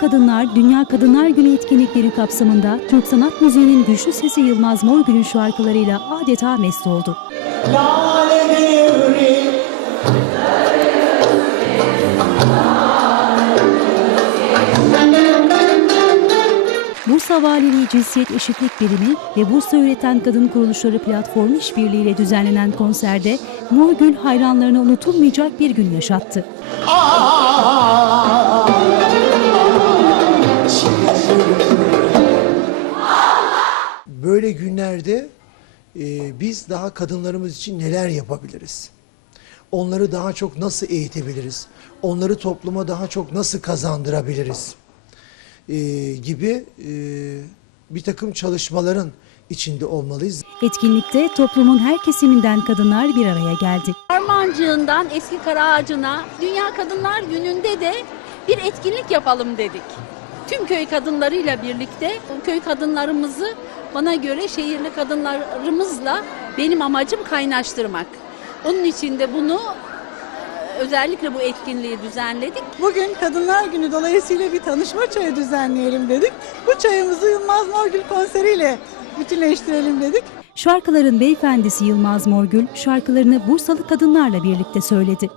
Kadınlar Dünya Kadınlar Günü etkinlikleri kapsamında Türk Sanat Müziği'nin güçlü sesi Yılmaz Morgül'ün şarkılarıyla adeta mest oldu. Lale devri Bursa Valiliği Cinsiyet Eşitlik Birimi ve Bursa Üreten Kadın Kuruluşları Platformu işbirliğiyle düzenlenen konserde Morgül hayranlarına unutulmayacak bir gün yaşattı. Böyle günlerde e, biz daha kadınlarımız için neler yapabiliriz? Onları daha çok nasıl eğitebiliriz? Onları topluma daha çok nasıl kazandırabiliriz? E, gibi e, bir takım çalışmaların içinde olmalıyız. Etkinlikte toplumun her kesiminden kadınlar bir araya geldi. Armancığından eski kara ağacına Dünya Kadınlar Günü'nde de bir etkinlik yapalım dedik. Tüm köy kadınlarıyla birlikte köy kadınlarımızı bana göre şehirli kadınlarımızla benim amacım kaynaştırmak. Onun için de bunu e, özellikle bu etkinliği düzenledik. Bugün Kadınlar Günü dolayısıyla bir tanışma çayı düzenleyelim dedik. Bu çayımızı Yılmaz Morgül konseriyle bütünleştirelim dedik. Şarkıların beyefendisi Yılmaz Morgül şarkılarını Bursalı kadınlarla birlikte söyledi.